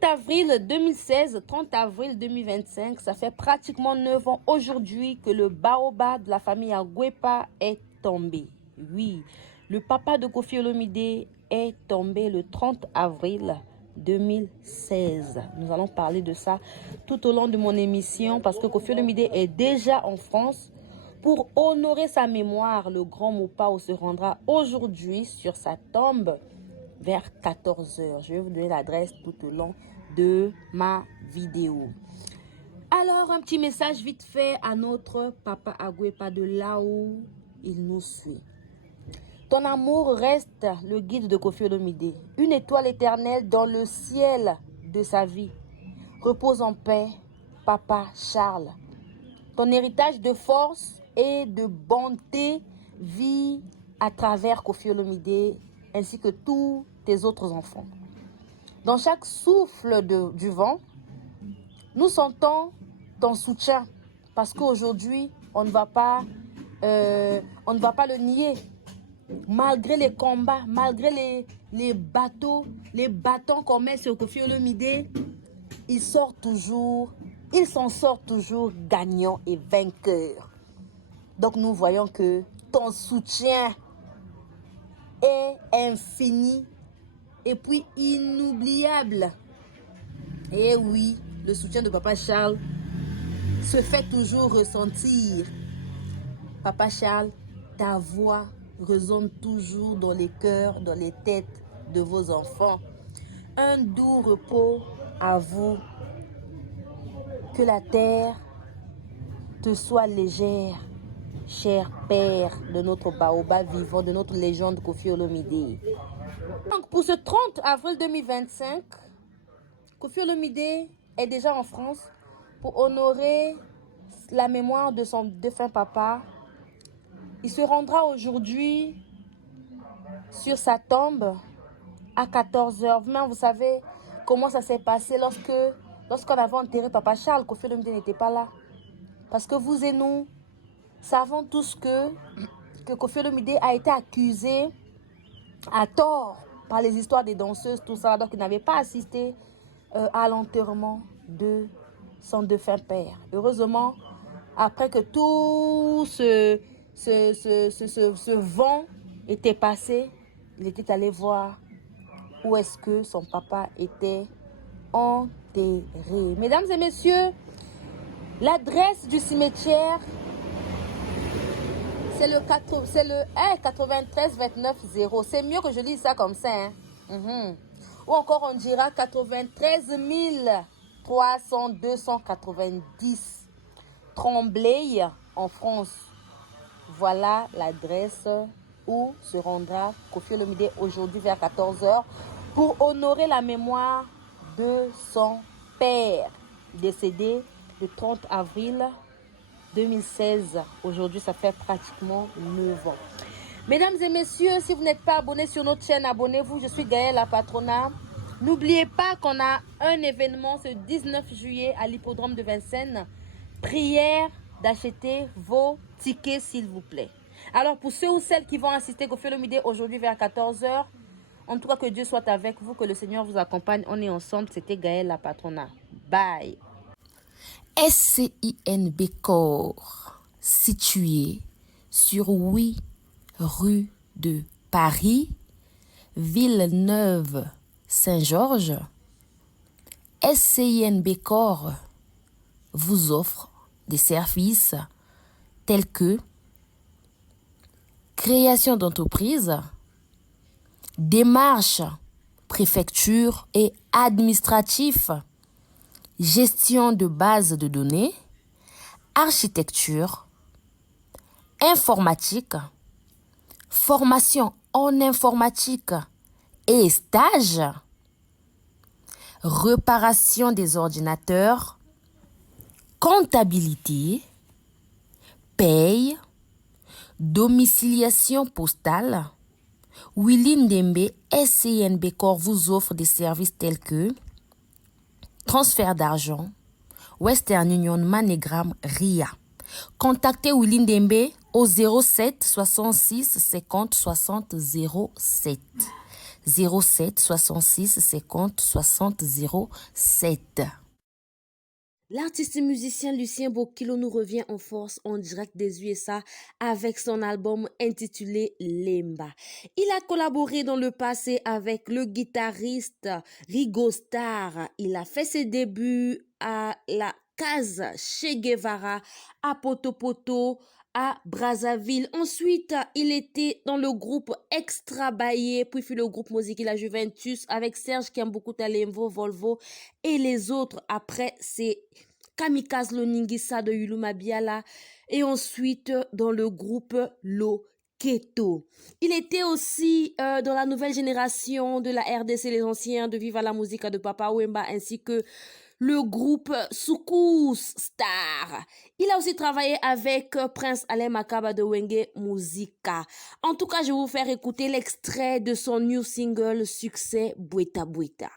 30 avril 2016, 30 avril 2025, ça fait pratiquement 9 ans aujourd'hui que le baobab de la famille Aguepa est tombé. Oui, le papa de Koffi Olomide est tombé le 30 avril 2016. Nous allons parler de ça tout au long de mon émission parce que Koffi Olomide est déjà en France. Pour honorer sa mémoire, le grand Mopao se rendra aujourd'hui sur sa tombe vers 14 h. Je vais vous donner l'adresse tout au long de ma vidéo. Alors, un petit message vite fait à notre papa Aguepa de là où il nous suit. Ton amour reste le guide de Koffi Olomide, une étoile éternelle dans le ciel de sa vie. Repose en paix, papa Charles. Ton héritage de force et de bonté vit à travers Koffi Olomide ainsi que tous tes autres enfants. Dans chaque souffle du vent, nous sentons ton soutien parce qu'aujourd'hui, on ne va pas le nier. Malgré les combats, malgré les bâtons qu'on met sur Koffi Olomide, il s'en sort toujours gagnant et vainqueur. Donc nous voyons que ton soutien est infini et puis inoubliable. Et oui, le soutien de Papa Charles se fait toujours ressentir. Papa Charles, ta voix résonne toujours dans les cœurs, dans les têtes de vos enfants. Un doux repos à vous. Que la terre te soit légère, cher père de notre baobab vivant, de notre légende Koffi Olomide. Donc pour ce 30 avril 2025, Koffi Olomide est déjà en France pour honorer la mémoire de son défunt papa. Il se rendra aujourd'hui sur sa tombe à 14 h. Vous savez comment ça s'est passé lorsqu'on avait enterré Papa Charles. Koffi Olomide n'était pas là. Parce que vous et nous savons tous que Koffi Olomide a été accusé à tort par les histoires des danseuses, tout ça. Donc il n'avait pas assisté à l'enterrement de son défunt père. Heureusement, après que tout ce vent était passé, il était allé voir où est-ce que son papa était enterré. Mesdames et messieurs, l'adresse du cimetière, c'est le 93 29 0. C'est mieux que je lise ça comme ça. Ou encore on dira 93 300 290. Tremblay en France. Voilà l'adresse où se rendra Koffi Olomide aujourd'hui vers 14 h pour honorer la mémoire de son père décédé le 30 avril 2016. Aujourd'hui, ça fait pratiquement 9 ans. Mesdames et messieurs, si vous n'êtes pas abonnés sur notre chaîne, abonnez-vous. Je suis Gaëlle la Patrona. N'oubliez pas qu'on a un événement ce 19 juillet à l'hippodrome de Vincennes. Prière d'acheter vos tickets, s'il vous plaît. Alors, pour ceux ou celles qui vont assister au Koffi Olomide aujourd'hui vers 14 h, en tout cas, que Dieu soit avec vous, que le Seigneur vous accompagne. On est ensemble. C'était Gaëlle la Patrona. Bye. SCINB Corps, situé sur 8 rue de Paris, Villeneuve-Saint-Georges. SCINB Corps vous offre des services tels que création d'entreprise, démarches, préfecture et administratif, gestion de bases de données, architecture, informatique, formation en informatique et stage, réparation des ordinateurs, comptabilité, paye, domiciliation postale. Willy Ndembe SCINB Corps vous offre des services tels que transfert d'argent, Western Union, MoneyGram, RIA. Contactez Willy Ndembe au 07 66 50 60 07. 07 66 50 60 07. L'artiste et musicien Lucien Bokilo nous revient en force en direct des USA avec son album intitulé Lemba. Il a collaboré dans le passé avec le guitariste Rigo Starr. Il a fait ses débuts à la case Che Guevara, à Poto Poto, à Brazzaville. Ensuite, il était dans le groupe Extra Baye, puis fut le groupe musical La Juventus avec Serge Kiambuku Talemvo, Volvo et les autres. Après, c'est Kamikaze Loningisa de Yuluma Biala et ensuite dans le groupe Loketo. Il était aussi dans la nouvelle génération de la RDC, les anciens de Viva la Musica de Papa Wemba ainsi que le groupe Soukous Star. Il a aussi travaillé avec Prince Alain Makaba de Wenge Musica. En tout cas, je vais vous faire écouter l'extrait de son new single succès Bweta Bweta.